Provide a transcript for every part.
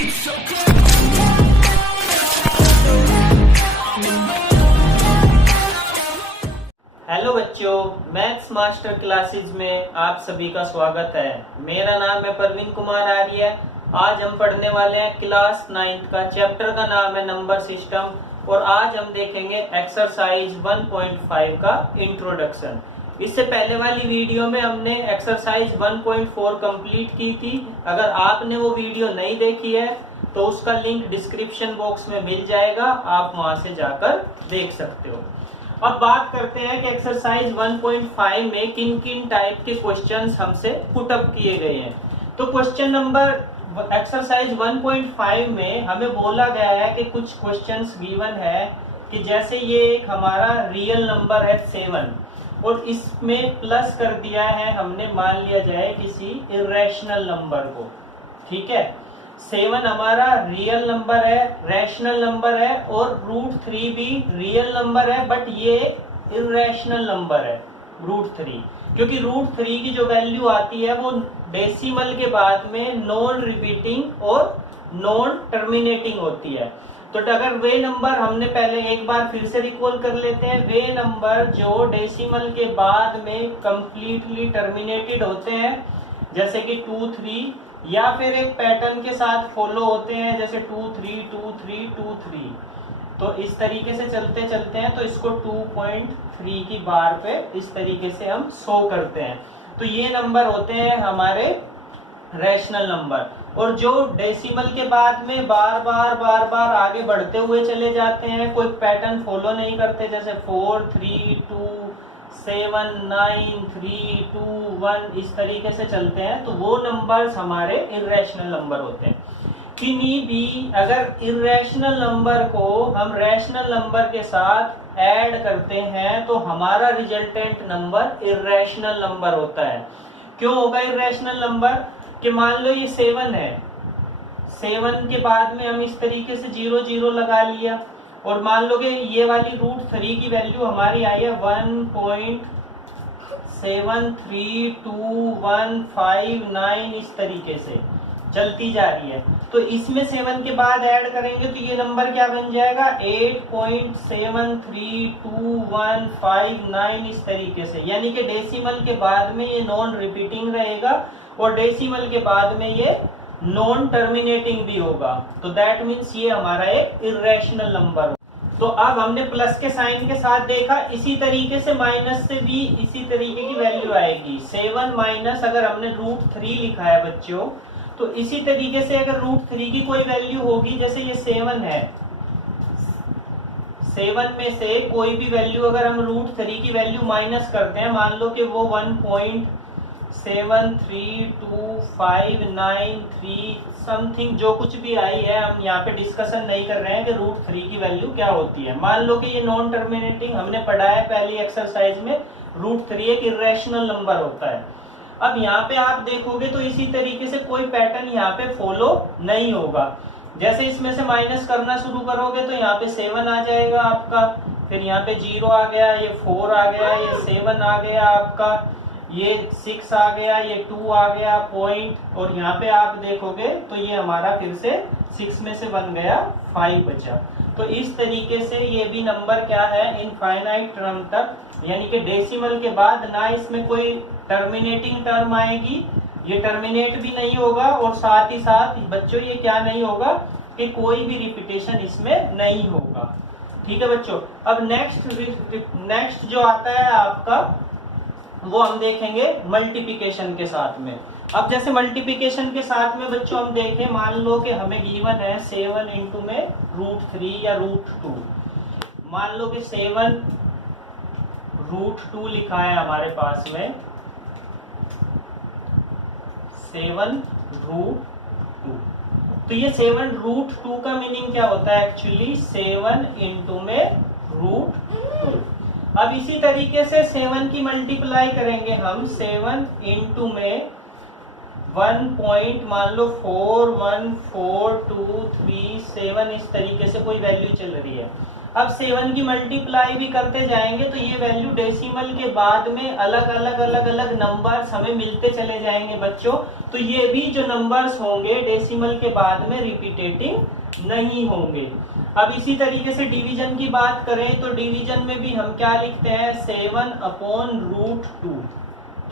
Hello बच्चों, maths master classes में आप सभी का स्वागत है। मेरा नाम है परवीन कुमार आर्य। आज हम पढ़ने वाले हैं क्लास 9th का, चैप्टर का नाम है नंबर सिस्टम और आज हम देखेंगे एक्सरसाइज 1.5 का इंट्रोडक्शन। इससे पहले वाली वीडियो में हमने एक्सरसाइज 1.4 कंप्लीट की थी। अगर आपने वो वीडियो नहीं देखी है तो उसका लिंक डिस्क्रिप्शन बॉक्स में मिल जाएगा, आप वहां से जाकर देख सकते हो। अब बात करते हैं कि एक्सरसाइज 1.5 में किन किन टाइप के क्वेश्चंस हमसे पुटअप किए गए हैं। तो क्वेश्चन नंबर एक्सरसाइज 1.5 में हमें बोला गया है कि कुछ क्वेश्चंस गिवन है कि जैसे ये एक हमारा रियल नंबर है 7 और इसमें प्लस कर दिया है हमने, मान लिया जाए किसी इरेशनल नंबर को। ठीक है, 7 हमारा रियल नंबर है, रैशनल नंबर है और √3 भी रियल नंबर है, बट ये इरेशनल नंबर है √3, क्योंकि √3 की जो वैल्यू आती है वो डेसिमल के बाद में नॉन रिपीटिंग और नॉन टर्मिनेटिंग होती है। तो अगर वे नंबर हमने पहले एक बार फिर से रिकॉल कर लेते हैं, वे नंबर जो डेसिमल के बाद में कंप्लीटली टर्मिनेटेड होते हैं, जैसे कि 2, 3 या फिर एक पैटर्न के साथ फॉलो होते हैं जैसे 2, 3, 2, 3, 2, 3, तो इस तरीके से चलते चलते हैं तो इसको 2.3 की बार पे इस तरीके से हम शो करते हैं। तो ये नंबर होते हैं हमारे रैशनल नंबर। और जो डेसिमल के बाद में बार बार आगे बढ़ते हुए चले जाते हैं, कोई पैटर्न फॉलो नहीं करते, जैसे 4, 3, 2, 7, 9, 3, 2, 1 इस तरीके से चलते हैं, तो वो नंबर्स हमारे इरेशनल नंबर होते हैं। किन्हीं भी अगर इरेशनल नंबर को हम रैशनल नंबर के साथ ऐड करते हैं तो हमारा रिजल्टेंट नंबर इरेशनल नंबर होता है। क्यों होगा इरेशनल नंबर? कि मान लो ये 7 है, 7 के बाद में हम इस तरीके से 0, 0 लगा लिया और मान लो कि ये वाली √3 की वैल्यू हमारी आई है 1.73215 इस तरीके से चलती जा रही है। तो इसमें 7 के बाद ऐड करेंगे तो ये नंबर क्या बन जाएगा 8.732159 इस तरीके से, यानी कि डेसिमल के बाद में ये नॉन रिपीटिंग रहेगा और डेसिमल के बाद में ये नॉन टर्मिनेटिंग भी होगा। तो दैट मीन्स ये हमारा एक इरेशनल नंबर। तो अब हमने प्लस के साइन के साथ देखा, इसी तरीके से माइनस से भी इसी तरीके की वैल्यू आएगी। 7 माइनस अगर हमने √3 लिखा है बच्चों, तो इसी तरीके से अगर √3 की कोई वैल्यू होगी, जैसे ये 7 है, 7 में से कोई भी वैल्यू अगर हम √3 की वैल्यू माइनस करते हैं, मान लो कि वो 1.732593 समथिंग जो कुछ भी आई है, हम यहाँ पे डिस्कशन नहीं कर रहे हैं कि √3 की वैल्यू क्या होती है। मान लो कि ये नॉन टर्मिनेटिंग हमने पढ़ा है पहली एक्सरसाइज में, √3 एक इरेशनल नंबर होता है। अब यहाँ पे आप देखोगे तो इसी तरीके से कोई पैटर्न यहाँ पे फॉलो नहीं होगा। जैसे इसमें से माइनस करना शुरू करोगे तो यहाँ पे 7 आ जाएगा आपका, फिर यहाँ पे 0 आ गया, ये 4 आ गया, ये 7 आ गया आपका, ये 6 आ गया, ये 2 आ गया पॉइंट, और यहाँ पे आप देखोगे तो ये हमारा फिर से 6 में से बन गया 5 बचा। तो इस तरीके से ये भी नंबर क्या है इनफाइनाइट टर्म तक, यानी कि डेसिमल के बाद ना इसमें कोई टर्मिनेटिंग टर्म आएगी, ये टर्मिनेट भी नहीं होगा, और साथ ही साथ बच्चों ये क्या नहीं होगा कि कोई भी रिपीटेशन इसमें नहीं होगा। ठीक है बच्चों। अब नेक्स्ट जो आता है आपका वो हम देखेंगे मल्टीप्लिकेशन के साथ में। अब जैसे मल्टीप्लिकेशन के साथ में बच्चों हम देखें, मान लो कि हमें गिवन है 7 इंटू में √3 या √2, मान लो कि 7 √2 लिखा है हमारे पास में, 7 √2। तो ये 7 √2 का मीनिंग क्या होता है? एक्चुअली 7 इंटू में √2। अब इसी तरीके से 7 की मल्टीप्लाई करेंगे हम, 7 इंटू में 1 पॉइंट मान लो 41423 7 इस तरीके से कोई वैल्यू चल रही है। अब 7 की मल्टीप्लाई भी करते जाएंगे तो ये वैल्यू डेसिमल के बाद में अलग अलग नंबर्स हमें मिलते चले जाएंगे बच्चों। तो ये भी जो नंबर्स होंगे डेसिमल के बाद में रिपीटेटिव नहीं होंगे। अब इसी तरीके से डिवीजन की बात करें तो डिवीजन में भी हम क्या लिखते हैं 7/√2।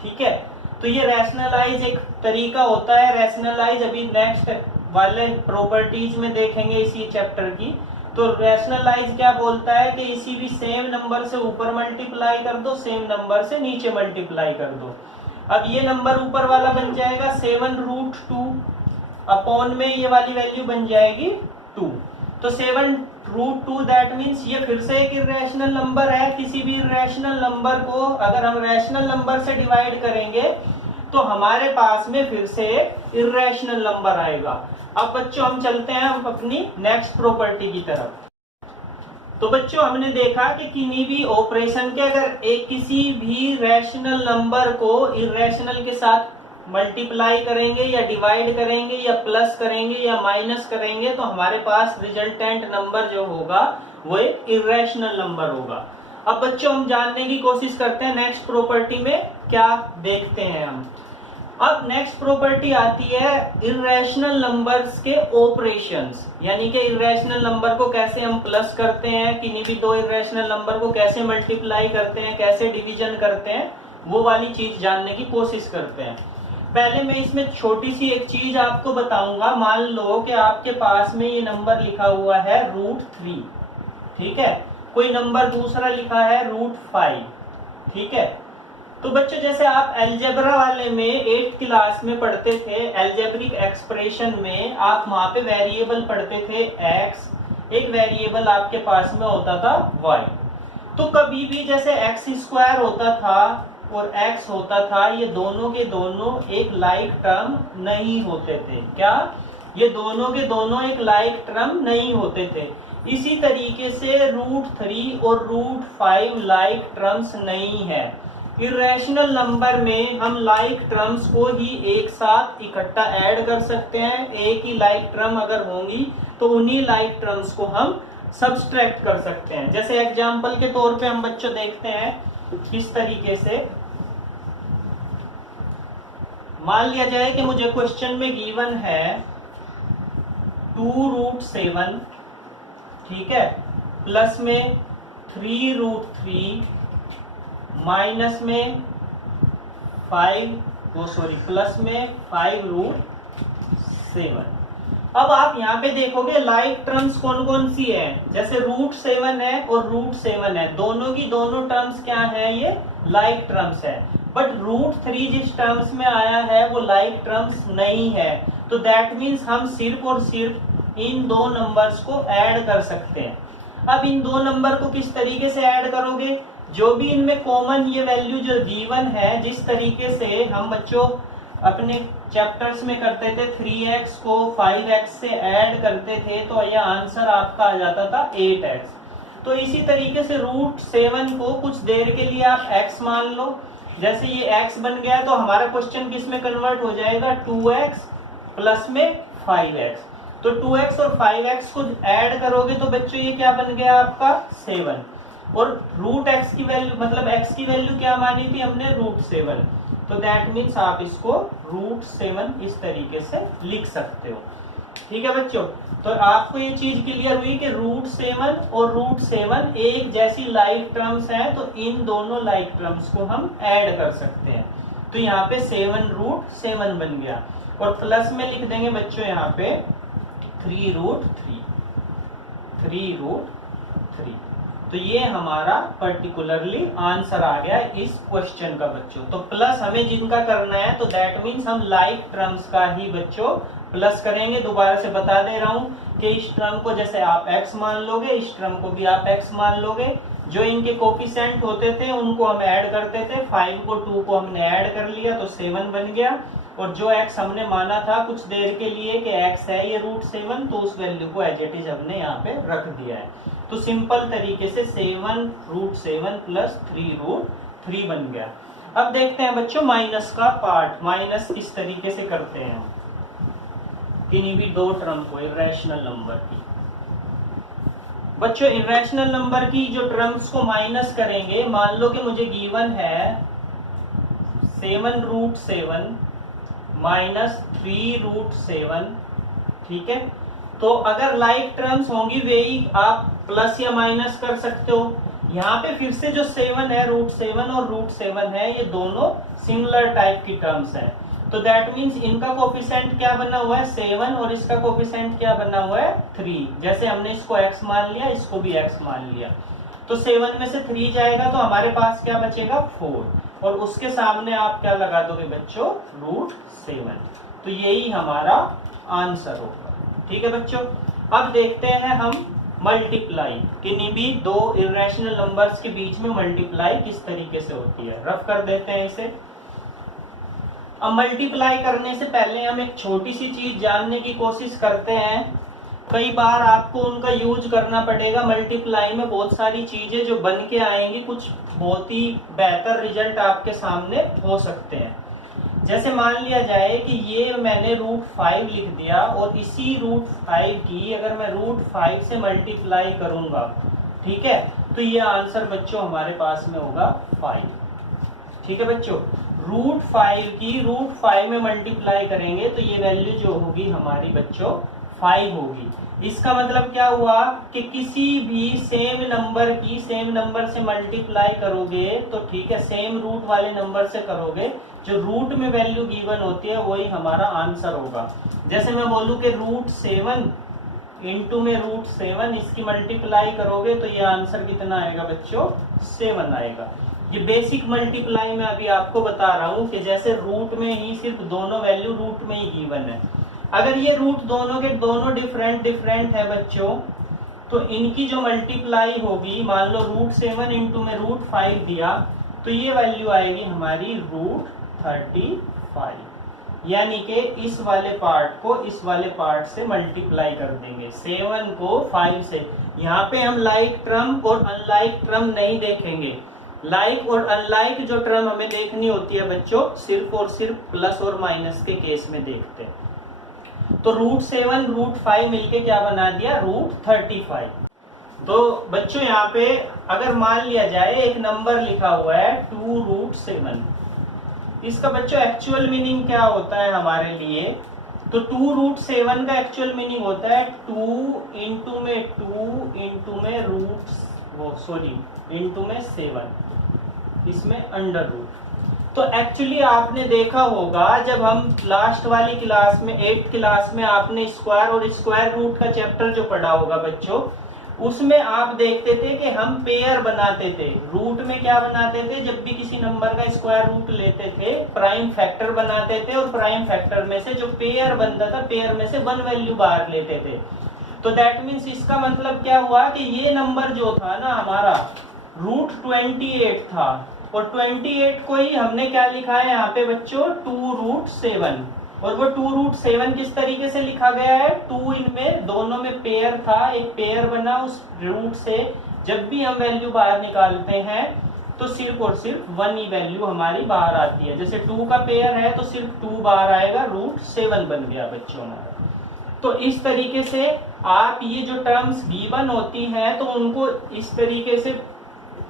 ठीक है, तो ये रैशनलाइज एक तरीका होता है। रैशनलाइज अभी नेक्स्ट वाले प्रॉपर्टीज में देखेंगे इसी चैप्टर की। तो रैशनलाइज क्या बोलता है कि इसी भी सेम नंबर से ऊपर मल्टीप्लाई कर दो, सेम नंबर से नीचे मल्टीप्लाई कर दो। अब ये नंबर ऊपर वाला बन जाएगा 7/2 अपॉन में ये वाली वैल्यू बन जाएगी 2। तो 7/2 दैट मीन्स ये फिर से एक इर्रेशनल नंबर है। किसी भी इर्रेशनल नंबर को अगर हम रैशनल नंबर से डिवाइड करेंगे तो हमारे पास में फिर से एक इर्रेशनल नंबर आएगा। अब बच्चों हम चलते हैं हम अपनी नेक्स्ट प्रॉपर्टी की तरफ। तो बच्चों हमने देखा कि किन्हीं भी ऑपरेशन के अगर एक किसी भी रैशनल नंबर को इर्रेशनल के साथ मल्टीप्लाई करेंगे या डिवाइड करेंगे या प्लस करेंगे या माइनस करेंगे तो हमारे पास रिजल्टेंट नंबर जो होगा वो एक इर्रेशनल नंबर होगा। अब बच्चों हम जानने की कोशिश करते हैं नेक्स्ट प्रॉपर्टी में क्या देखते हैं हम। अब नेक्स्ट प्रॉपर्टी आती है इर्रेशनल नंबर्स के ऑपरेशंस, यानी कि इर्रेशनल नंबर को कैसे हम प्लस करते हैं, किन्हीं भी दो इर्रेशनल नंबर को कैसे मल्टीप्लाई करते हैं, कैसे डिवीजन करते हैं, वो वाली चीज जानने की कोशिश करते हैं। पहले मैं इसमें छोटी सी एक चीज आपको बताऊंगा। मान लो कि आपके पास में ये नंबर लिखा हुआ है √3, ठीक है, कोई नंबर दूसरा लिखा है √5, ठीक है। तो बच्चों जैसे आप अलजेब्रा वाले में 8th क्लास में पढ़ते थे, अलजेब्रिक एक्सप्रेशन में आप वहां पे वेरिएबल पढ़ते थे x, एक वेरिएबल आपके पास में होता था y। तो कभी भी जैसे x² होता था और x होता था, ये दोनों के दोनों एक लाइक टर्म नहीं होते थे। क्या ये दोनों के दोनों एक लाइक टर्म नहीं होते थे। इसी तरीके से √3 और √5 लाइक टर्म्स नहीं है। इर्रेशनल नंबर में हम लाइक टर्म्स को ही एक साथ इकट्ठा ऐड कर सकते हैं। एक ही लाइक टर्म अगर होंगी तो उन्हीं लाइक टर्म्स को हम सब्सट्रैक्ट कर सकते हैं। जैसे एग्जांपल के तौर पे हम बच्चों देखते हैं किस तरीके से। मान लिया जाए कि मुझे क्वेश्चन में गिवन है 2√7, ठीक है, प्लस में 3√3 माइनस में 5√7। अब आप यहाँ पे देखोगे लाइक टर्म्स कौन कौन सी है। जैसे √7 है और √7 है, दोनों की दोनों टर्म्स क्या है, ये लाइक टर्म्स है। बट √3 जिस टर्म्स में आया है वो लाइक टर्म्स नहीं है। तो दैट मीन्स हम सिर्फ और सिर्फ इन दो नंबर्स को ऐड कर सकते हैं। अब इन दो नंबर को किस तरीके से ऐड करोगे, जो भी इनमें कॉमन ये वैल्यू जो गिवन है, जिस तरीके से हम बच्चों अपने चैप्टर्स में करते थे 3x को 5x से ऐड करते थे तो यह आंसर आपका आ जाता था 8x। तो इसी तरीके से √7 को कुछ देर के लिए आप x मान लो। जैसे ये x बन गया तो हमारा क्वेश्चन किस में कन्वर्ट हो जाएगा, 2x प्लस में 5x। तो 2x और 5x को ऐड करोगे तो बच्चों ये क्या बन गया आपका 7। और √x की वैल्यू मतलब x की वैल्यू क्या मानी थी हमने, √7। तो दैट मीन्स आप इसको √7 इस तरीके से लिख सकते हो। ठीक है बच्चों, तो आपको ये चीज क्लियर हुई कि √7 और √7 एक जैसी लाइक टर्म्स हैं, तो इन दोनों लाइक टर्म्स को हम ऐड कर सकते हैं। तो यहाँ पे 7√7 बन गया और प्लस में लिख देंगे बच्चों यहाँ पे 3√3। तो ये हमारा पर्टिकुलरली आंसर आ गया इस क्वेश्चन का बच्चों। तो प्लस हमें जिनका करना है तो दैट मीन्स हम लाइक टर्म्स का ही बच्चों प्लस करेंगे। दोबारा से बता दे रहा हूं कि इस टर्म को जैसे आप x मान लोगे, इस टर्म को भी आप x मान लोगे। जो इनके कोफिशिएंट होते थे उनको हम ऐड करते थे, 5 को 2 को हमने ऐड कर लिया तो 7 बन गया। और जो x हमने माना था कुछ देर के लिए कि x है ये √7, तो उस वैल्यू को एज इट इज हमने यहाँ पे रख दिया है। तो सिंपल तरीके से 7√7 प्लस 3√3 बन गया। अब देखते हैं बच्चों माइनस का पार्ट। माइनस किस तरीके से करते हैं किन्हीं भी दो टर्म को इर्रेशनल नंबर की। बच्चों इरेशनल नंबर की जो टर्म्स को माइनस करेंगे, मान लो कि मुझे गिवन है 7√7 माइनस 3√7, ठीक है। तो अगर लाइक टर्म्स होंगी वही आप प्लस या माइनस कर सकते हो। यहाँ पे फिर से जो 7 है, √7 और √7 है, ये दोनों सिमिलर टाइप की टर्म्स हैं। तो दैट मीन्स इनका कोफिशिएंट क्या बना हुआ है 7 और इसका कोफिशिएंट क्या बना हुआ है 3। जैसे हमने इसको x मान लिया, इसको भी x मान लिया, तो 7 में से 3 जाएगा तो हमारे पास क्या बचेगा 4, और उसके सामने आप क्या लगा दोगे बच्चों √7। तो यही हमारा आंसर होगा, ठीक है बच्चों। अब देखते हैं हम मल्टीप्लाई, किन्हीं भी दो इरेशनल नंबर्स के बीच में मल्टीप्लाई किस तरीके से होती है। रफ कर देते हैं इसे। अब मल्टीप्लाई करने से पहले हम एक छोटी सी चीज जानने की कोशिश करते हैं। कई बार आपको उनका यूज करना पड़ेगा। मल्टीप्लाई में बहुत सारी चीजें जो बन के आएंगी, कुछ बहुत ही बेहतर रिजल्ट आपके सामने हो सकते हैं। जैसे मान लिया जाए कि ये मैंने √5 लिख दिया, और इसी √5 की अगर मैं √5 से मल्टीप्लाई करूंगा, ठीक है, तो ये आंसर बच्चों हमारे पास में होगा 5, ठीक है बच्चों। √5 की √5 में मल्टीप्लाई करेंगे तो ये वैल्यू जो होगी हमारी बच्चों 5 होगी। इसका मतलब क्या हुआ कि किसी भी सेम नंबर की सेम नंबर से मल्टीप्लाई करोगे तो ठीक है, सेम रूट वाले नंबर से करोगे, जो रूट में वैल्यू गिवन होती है वही हमारा आंसर होगा। जैसे मैं बोलूं कि √7 इंटू में √7, इसकी मल्टीप्लाई करोगे तो ये आंसर कितना आएगा बच्चों 7 आएगा। ये बेसिक मल्टीप्लाई में अभी आपको बता रहा हूं कि जैसे रूट में ही सिर्फ दोनों वैल्यू रूट में ही गिवन है। अगर ये रूट दोनों के दोनों डिफरेंट है बच्चों, तो इनकी जो मल्टीप्लाई होगी, मान लो √7 इंटू में √5 दिया, तो ये वैल्यू आएगी हमारी √35, यानी कि इस वाले पार्ट को इस वाले पार्ट से मल्टीप्लाई कर देंगे, 7 को 5 से। यहाँ पे हम लाइक टर्म और अनलाइक टर्म नहीं देखेंगे। लाइक और अनलाइक जो टर्म हमें देखनी होती है बच्चों, सिर्फ और सिर्फ प्लस और माइनस के केस में देखते हैं। तो √7 √5 मिलके क्या बना दिया √35। तो बच्चों यहाँ पे अगर मान लिया जाए एक नंबर लिखा हुआ है 2√7, इसका बच्चों एक्चुअल मीनिंग क्या होता है हमारे लिए, तो 2√7 का एक्चुअल मीनिंग होता है 2 इंटू में 7, इसमें अंडर रूट। तो एक्चुअली आपने देखा होगा जब हम लास्ट वाली क्लास में 8th क्लास में आपने स्क्वायर और स्क्वायर रूट का चैप्टर जो पढ़ा होगा बच्चों, उसमें आप देखते थे कि हम पेयर बनाते थे। रूट में क्या बनाते थे, जब भी किसी नंबर का स्क्वायर रूट लेते थे प्राइम फैक्टर बनाते थे, और प्राइम फैक्टर में से जो पेयर बनता था पेयर में से 1 वैल्यू बाहर लेते थे। तो दैट मीन्स इसका मतलब क्या हुआ कि ये नंबर जो था ना हमारा √28 था, और 28 को ही हमने क्या लिखा है यहाँ पे बच्चों 2√7, और वो 2√7 किस तरीके से लिखा गया है, 2 इनमें दोनों में पेयर था, एक पेयर बना, उस रूट से जब भी हम वैल्यू बाहर निकालते हैं तो सिर्फ और सिर्फ 1 ही वैल्यू हमारी बाहर आती है। जैसे 2 का पेयर है तो सिर्फ 2 बाहर आएगा, √7 बन गया बच्चों हमारा। तो इस तरीके से आप ये जो टर्म्स गिवन होती हैं तो उनको इस तरीके से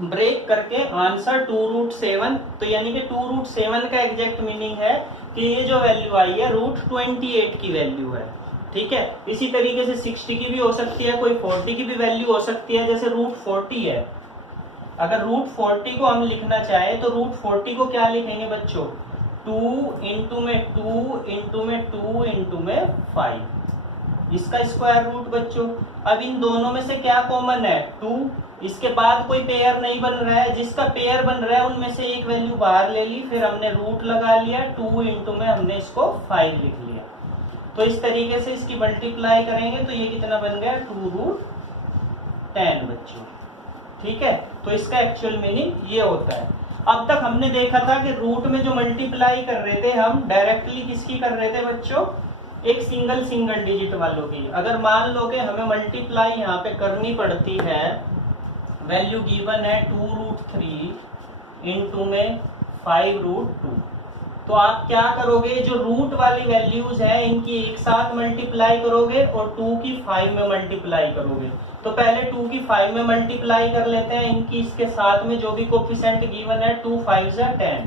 ब्रेक करके आंसर 2√7, तो यानी कि 2√7 का एग्जैक्ट मीनिंग है कि ये जो वैल्यू आई है √28 की वैल्यू है, ठीक है। इसी तरीके से 60 की भी हो सकती है, कोई 40 की भी वैल्यू हो सकती है, जैसे √40 है। अगर √40 को हम लिखना चाहे तो √40 को क्या लिखेंगे बच्चों 2 इंटू में 2 इंटू में 2 इंटू में 5, इसका स्क्वायर रूट बच्चों। अब इन दोनों में से क्या कॉमन है 2, इसके बाद कोई पेयर नहीं बन रहा है, जिसका पेयर बन रहा है उनमें से एक वैल्यू बाहर ले ली, फिर हमने रूट लगा लिया, 2 इंटू में हमने इसको 5 लिख लिया। तो इस तरीके से इसकी मल्टीप्लाई करेंगे तो ये कितना बन गया 2√10 बच्चों, ठीक है। तो इसका एक्चुअल मीनिंग ये होता है। अब तक हमने देखा था कि रूट में जो मल्टीप्लाई कर रहे थे हम डायरेक्टली किसकी कर रहे थे बच्चों, एक सिंगल डिजिट वालों की। अगर मान लो कि हमें मल्टीप्लाई यहाँ पे करनी पड़ती है, वैल्यू गिवन है 2√3 इंटू में 5√2, तो आप क्या करोगे, जो रूट वाली वैल्यूज है इनकी एक साथ मल्टीप्लाई करोगे और 2 की 5 में मल्टीप्लाई करोगे। तो पहले 2 की 5 में मल्टीप्लाई कर लेते हैं, इनकी इसके साथ में जो भी कोफिशिएंट गिवन है 2 5 जा 10,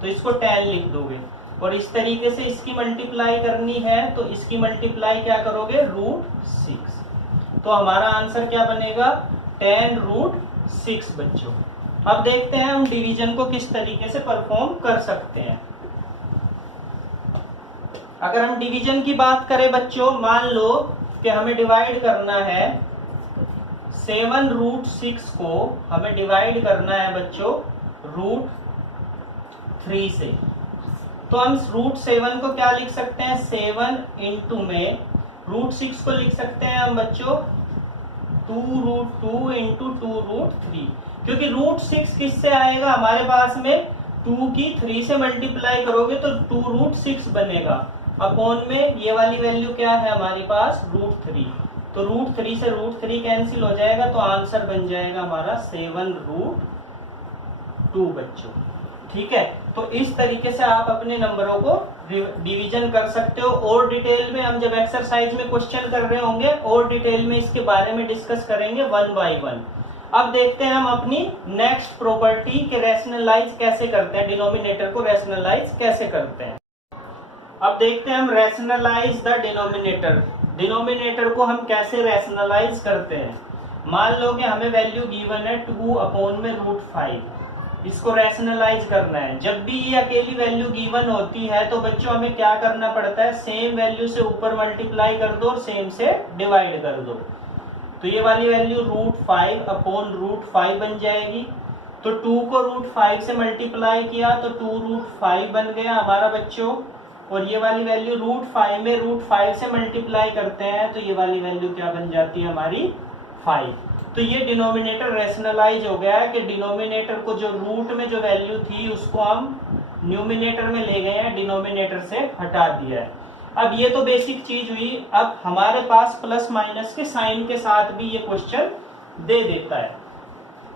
तो इसको 10 लिख दोगे। और इस तरीके से इसकी मल्टीप्लाई करनी है तो इसकी मल्टीप्लाई क्या करोगे, √6। तो हमारा आंसर क्या बनेगा, 10√6 बच्चों। अब देखते हैं हम डिवीजन को किस तरीके से परफॉर्म कर सकते हैं। अगर हम डिवीजन की बात करें बच्चों, मान लो कि हमें डिवाइड करना है 7√6 को, हमें डिवाइड करना है बच्चों √3 से। तो हम √7 को क्या लिख सकते हैं, 7 इंटू में √6 को लिख सकते हैं हम बच्चों 2√2 इंटू 2√3, क्योंकि √6 किससे आएगा, हमारे पास में 2 की 3 से मल्टीप्लाई करोगे तो 2√6 बनेगा, अपॉन में ये वाली वैल्यू क्या है हमारे पास, √3। तो √3 से √3 कैंसिल हो जाएगा, तो आंसर बन जाएगा हमारा 7√2 बच्चों। ठीक है, तो इस तरीके से आप अपने नंबरों को डिवीजन कर सकते हो। और डिटेल में हम जब एक्सरसाइज में क्वेश्चन कर रहे होंगे और डिटेल में इसके बारे में डिस्कस करेंगे 1 बाय 1। अब देखते हैं हम अपनी नेक्स्ट प्रॉपर्टी के रैशनलाइज कैसे करते हैं, डिनोमिनेटर को रैशनलाइज कैसे करते हैं। अब देखते हैं हम रैशनलाइज द डिनोमिनेटर, डिनोमिनेटर को हम कैसे रैशनलाइज करते हैं। मान लो कि हमें वैल्यू गिवन है 2/√5, इसको रैशनलाइज करना है। जब भी ये अकेली वैल्यू गिवन होती है तो बच्चों हमें क्या करना पड़ता है, सेम वैल्यू से ऊपर मल्टीप्लाई कर दो और सेम से डिवाइड कर दो। तो ये वाली वैल्यू √5/√5 बन जाएगी। तो 2 को √5 से मल्टीप्लाई किया तो 2√5 बन गया हमारा बच्चों। और ये वाली वैल्यू √5 में √5 से मल्टीप्लाई करते हैं तो ये वाली वैल्यू क्या बन जाती है हमारी 5। तो ये डिनोमिनेटर रैशनलाइज हो गया है कि डिनोमिनेटर को जो रूट में जो वैल्यू थी उसको हम न्यूमिनेटर में ले गए हैं, डिनोमिनेटर से हटा दिया है। अब ये तो बेसिक चीज हुई। अब हमारे पास प्लस माइनस के साइन के साथ भी ये क्वेश्चन दे देता है।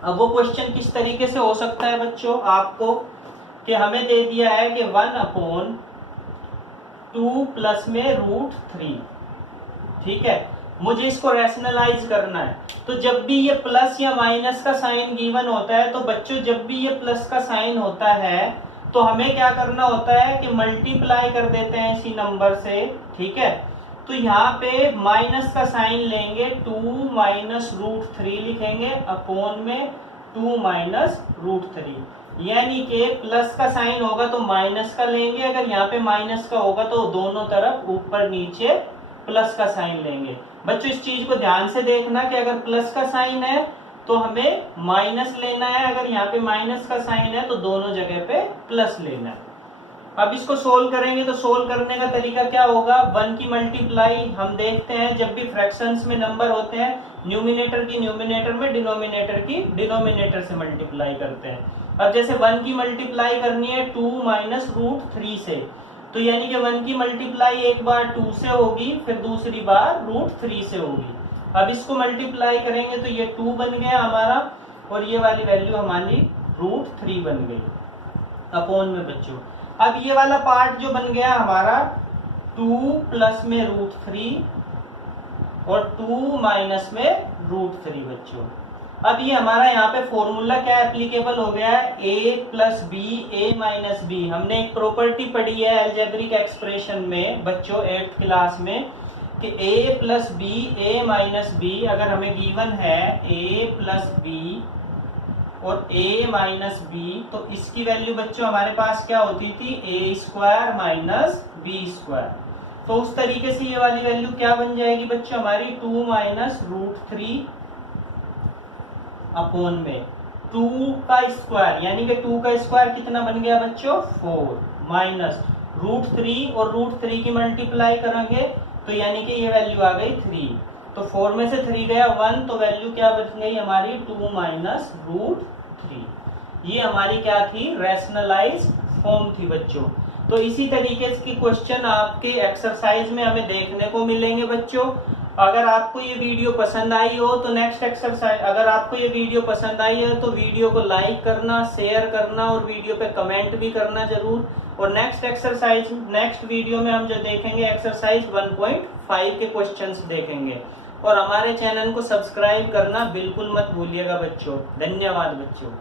अब वो क्वेश्चन किस तरीके से हो सकता है बच्चों, आपको कि हमें दे दिया है कि 1/2 प्लस में √3, ठीक है, मुझे इसको रैशनलाइज करना है। तो जब भी ये प्लस या माइनस का साइन गिवन होता है तो बच्चों जब भी ये प्लस का साइन होता है तो हमें क्या करना होता है कि मल्टीप्लाई कर देते हैं इसी नंबर से, ठीक है। तो यहाँ पे माइनस का साइन लेंगे, 2 - √3 लिखेंगे, अपॉन में 2 - √3, यानी कि प्लस का साइन होगा तो माइनस का लेंगे, अगर यहाँ पे माइनस का होगा तो दोनों तरफ ऊपर नीचे प्लस का साइन लेंगे। बच्चों इस चीज को ध्यान से देखना कि अगर प्लस का साइन है तो हमें माइनस लेना है, अगर यहाँ पे माइनस का साइन है तो दोनों जगह पे प्लस लेना है। अब इसको सोल्व करेंगे तो सोल्व करने का तरीका क्या होगा, 1 की मल्टीप्लाई हम देखते हैं जब भी फ्रैक्शंस में नंबर होते हैं न्यूमिनेटर की न्यूमिनेटर में, डिनोमिनेटर की डिनोमिनेटर से मल्टीप्लाई करते हैं। अब जैसे 1 की मल्टीप्लाई करनी है 2 - √3 से, तो यानी कि 1 की मल्टीप्लाई एक बार 2 से होगी, फिर दूसरी बार √3 से होगी। अब इसको मल्टीप्लाई करेंगे तो ये 2 बन गया हमारा और ये वाली वैल्यू हमारी √3 बन गई अपॉन में बच्चों। अब ये वाला पार्ट जो बन गया हमारा 2 प्लस में √3 और 2 माइनस में √3 बच्चों। अब ये हमारा यहाँ पे फॉर्मूला क्या एप्लीकेबल हो गया है, a + b a - b। हमने एक प्रॉपर्टी पढ़ी है अलजेब्रिक एक्सप्रेशन में बच्चों 8th क्लास में कि a + b a - b अगर हमें गिवन है a + b और a - b तो इसकी वैल्यू बच्चों हमारे पास क्या होती थी, a² - b²। तो उस तरीके से ये वाली वैल्यू क्या बन जाएगी बच्चों हमारी 2 - √3 अपॉन में 2 का स्क्वायर, यानी कि 2 का स्क्वायर कितना बन गया बच्चों 4 माइनस √3 और √3 की मल्टीप्लाई करेंगे तो यानी कि ये वैल्यू आ गई 3। तो 4 में से 3 गया 1, तो वैल्यू क्या बन गई हमारी 2 - √3। ये हमारी क्या थी, रैशनलाइज फॉर्म थी बच्चों। तो इसी तरीके की क्वेश्चन आपके एक्सरसाइज में हमें देखने को मिलेंगे बच्चों। अगर आपको ये वीडियो पसंद आई हो तो नेक्स्ट एक्सरसाइज, अगर आपको ये वीडियो पसंद आई है तो वीडियो को लाइक करना, शेयर करना और वीडियो पे कमेंट भी करना जरूर। और नेक्स्ट एक्सरसाइज, नेक्स्ट वीडियो में हम जो देखेंगे एक्सरसाइज 1.5 के क्वेश्चंस देखेंगे। और हमारे चैनल को सब्सक्राइब करना बिल्कुल मत भूलिएगा बच्चों। धन्यवाद बच्चों।